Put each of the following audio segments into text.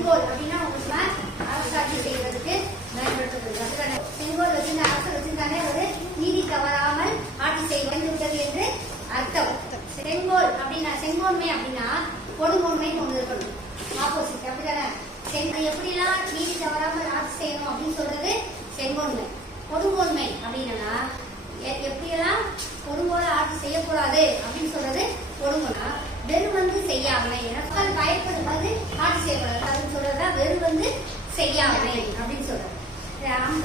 செங்கோல் அப்படின்னா அரசாட்சி செய்வதற்கு பயன்படுத்துகிறது. செங்கோல் வச்சிருந்த அரசர் வச்சிருந்தானே ஒரு நீதி தவறாமல் ஆட்சி செய்வது என்று அர்த்தம். செங்கோல் அப்படின்னா செங்கோன்மை அப்படின்னா கொடுங்கோன்மை கொண்டு இருக்கணும், ஆப்போசிட் அப்படிதானே. எப்படிலாம் நீதி தவறாமல் ஆட்சி செய்யணும் அப்படின்னு சொல்றது செங்கோன்மை. கொடுங்கோன்மை அப்படின்னா எப்படியெல்லாம் கொடுங்கோல ஆட்சி செய்யக்கூடாது அப்படின்னு சொல்றது கொடுங்கோனா. வெறும் செய்யாமை, மக்கள் பயப்படுவது ஆட்சி செய்யக்கூடாது அப்படின்னு சொல்றதுதான் வெறும் செய்யாமை அப்படின்னு சொல்றது.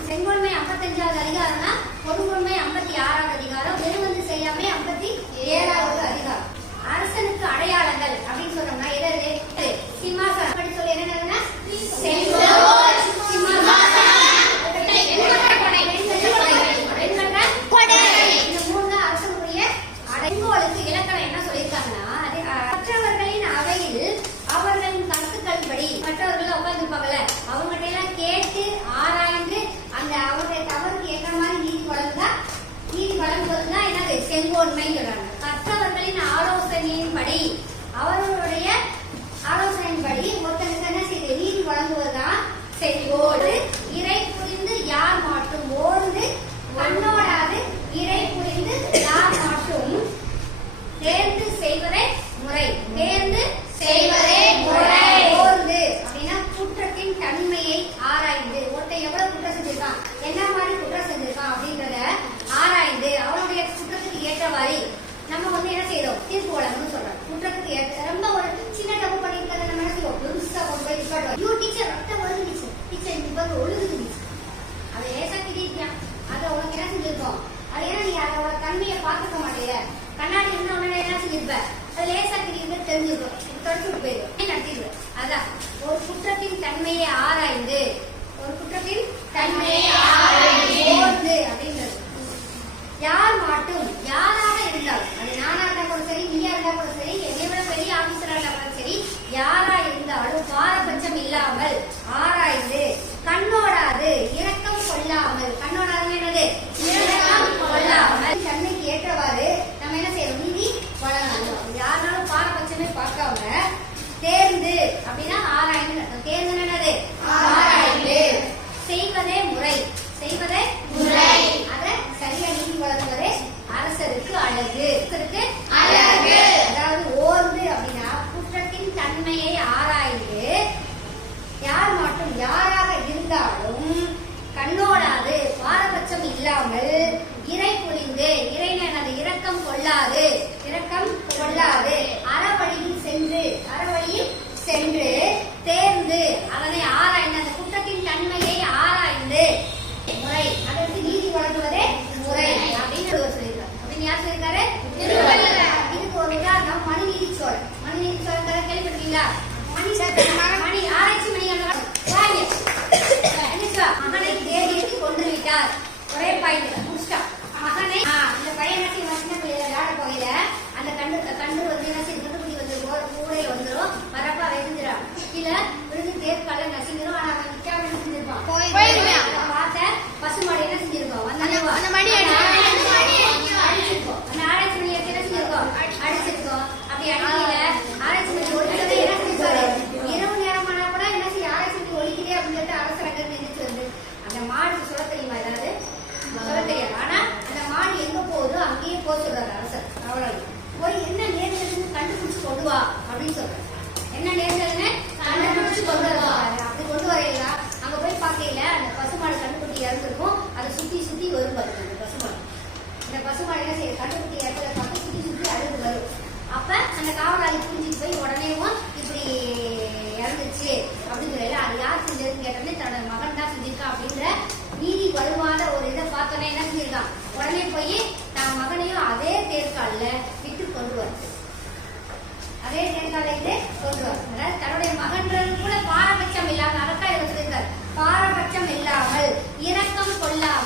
செங்கோன்மை 55வது அதிகாரம்னா கொடுங்கோன்மை 56வது அதிகாரம், வெறும் செய்யாமை 57வது அதிகாரம். அரசனுக்கு அடையாளங்கள் அப்படின்னு சொல்றோம்னா எது? சிம்மாசனம் அப்படி சொல்லி என்னன்னா செங்கோல், சிம்மாசனம், செங்கோலுக்கு இலக்கணம் என்ன சொல்லியிருக்காங்கன்னா, மற்றவர்களின் அவையில் அவர்களின் கருத்துக்களின்படி மற்றவர்கள் உட்கார்ந்துருப்பாங்கல்ல அவங்ககிட்ட எல்லாம் கேட்டு ஆராய்ந்து அந்த அவருடைய தவறுக்கு ஏற்ற மாதிரி நீதி வழங்குவதுதான் என்னது செங்கோன்மை சொல்றாங்க. மற்றவர்களின் ஆலோசனையின்படி அவர்களுடைய ஆலோசனையின்படி ஒருத்தனுக்கு என்ன செய்யுது நீதி வழங்குவதுதான் செங்கோல். இறை புரிந்து யார் மாட்டும் ஓர்ந்து கண்ணோடாது இறை புரிந்து யார் மாட்டும் தேர்ந்து செய்வதே முறை. தேர்ந்து செய்வதே முறை. ஓர்ந்து அப்படின்னா குற்றத்தின் தன்மையை ஆராய்ந்து, ஒருத்தன் எவ்வளவு குற்றம் செஞ்சிருக்கான், என்ன மாதிரி குற்றம் செஞ்சிருக்கான் அப்படின்றத ஆராய்ந்து அவனுடைய குற்றத்துக்கு ஏற்றவாறு நம்ம என்ன செய்யறோம் தீர்ப்பு வழங்கணும்னு சொல்றோம். குற்றத்துக்கு ஏற்ற ரொம்ப ஒரு சின்ன தப்பு பண்ணிருக்கிறத நம்ம என்ன செய்வோம் பெருசா கொண்டு போய் நிப்பாட்டுவோம். யூ டீச்சர் ரத்தம் ஒழுங்குச்சு, டீச்சர் இந்த பக்கம் ஒழுகுது, அதை லேசா திட்டிருக்கான், அதை உனக்கு என்ன செஞ்சிருக்கோம், அது ஏன்னா நீ அதோட தன்மையை பார்த்துக்க மாட்டேங்க, கண்ணாடி என்ன உடனே என்ன செஞ்சிருப்ப, அது லேசா திட்டிருக்க தெரிஞ்சிருக்கும், தொடச்சு போயிடும் நடத்திடுவேன். அதான் ஒரு குற்றத்தின் தன்மையை ஆராய்ந்து, ஒரு குற்றத்தின் தன்மையை ஆராய்ந்து அப்படின்றது. யார் மாட்டும் யாராக இருந்தாலும், அது நானா இருந்தா கூட சரி, நீயா இருந்தா கூட சரி, என்னை விட பெரிய ஆபீசரா இருந்தா கூட சரி, யாரா இருந்தாலும் பாரபட்சம் இல்லாமல் ஆராய்ந்து கண்ணோடாது இரக்கம் கொள்ளாமல், கண்ணோடாது என்னது இரக்கம் கொள்ளாமல் தன்மைக்கு ஏற்றவாறு நம்ம என்ன செய்யணும் நீதி வழங்கணும். யாருனாலும் பாரபட்சமே பார்க்காம தேர்ந்து அப்படின்னா ஆராய்ந்து, தேர்ந்து என்னது ஆராய்ந்து செய்வதே முறை. செய்வதே முறை. அதை சரியா நீதி வழங்குவதே அரசருக்கு அழகு. அழகு அதாவது ஓர்ந்து அப்படின்னா குற்றத்தின் தன்மையை ஆராய்ந்து யார் மட்டும் யாராக இருந்தாலும் கண்ணோடாது பாரபட்சம் இல்லாமல் இறை புரிந்து, இறைனது இரக்கம் கொள்ளாது, இரக்கம் கொள்ளாது அறவழியில் சென்று தேர்ந்து அதனை ஆராய்ந்து, அந்த குற்றத்தின் தன்மையை ஆராய்ந்து முறை, அதற்கு நீதி வழங்குவதே முறை அப்படின்னு சொல்லியிருக்காரு. அப்படின்னு யார் சொல்லியிருக்காரு? இதுக்கு ஒரு உதாரணம் மனுநீதி சோழன். மனுநீதி சோழன் கதை கேள்விப்பட்டீங்களா? மணி ஆராய்ச்சி மணி மகனை தேடிட்டு கொண்டு விட்டார். ஒரே பாயிண்ட் முடிச்சிட்டான் மகனை. இந்த பையன் என்ன செய்வான், சின்ன பிள்ளைல விளையாட போகையில அந்த கண்டு என்ன செய்யும், கண்டுபிடி வந்து கூடையை வந்துடும், மரப்பா வெகுந்துடும், கீழே விழுந்து தேர்க்கால நசிங்கிடும். ஆனா அவன் நிக்காம என்ன செஞ்சிருப்பான், பார்த்த பசுமாடு என்ன செஞ்சிருக்கோம், அந்த மணி அடிச்சிருக்கோம், அந்த ஆராய்ச்சி மணி என்ன செஞ்சிருக்கோம் அடிச்சிருக்கோம். அப்படி அடிக்கல ஆராய்ச்சி மணி ஒழிக்கிறதே என்ன செஞ்சிருப்பாரு, இரவு நேரமானா கூட என்ன செய்ய ஆராய்ச்சி மணி ஒழிக்கிறே அப்படின்னு சொல்லிட்டு அரசரங்க நினைச்சு வந்து அந்த மாடுக்கு சொல்ல தெரியுமா, ஏதாவது சொல்ல தெரியாது. ஆனா அந்த மாடு எங்க போகுதோ அங்கேயே போக சொல்றாரு அரசர். அவ்வளவு போய் என்ன நேர்ந்ததுன்னு கண்டுபிடிச்சு கொண்டு வா அப்படின்னு சொல்றாரு. என்ன நேர்ந்ததுன்னு கண்டுபிடிச்சு கொண்டு வருவாரு. அப்படி கொண்டு வரையில அங்க போய் பார்க்கல அந்த பசுமாடு கண்டுபிடி இறந்துருக்கும், அதை சுத்தி சுத்தி வரும் பாருங்க அந்த பசுமாடு. இந்த பசுமாடு என்ன செய்ய கண்டுபிடி இடத்துல பார்த்து சுத்தி சுத்தி அழுது வரும். அப்ப அந்த காவலாளி புரிஞ்சுட்டு போய் உடனேவும் இப்படி இறந்துச்சு அப்படின்னு சொல்லல, அது யார் செஞ்சதுன்னு கேட்டோன்னே தன்னோட மகன் தான் செஞ்சிருக்கான் அப்படின்ற நீதி வலுவாத ஒரு இதை பார்த்தோன்னே என்ன செஞ்சிருக்கான், உடனே போய் நான் மகனையும் அதே தேர்கால விட்டு கொண்டு வருது, அதே தேர்கால கொண்டு வரும். அதாவது தன்னுடைய மகன்றது கூட பாரபட்சம் இல்லாமல், அதற்காக சொல்லியிருக்காரு, பாரபட்சம் இல்லாமல் இரக்கம் கொள்ளாமல்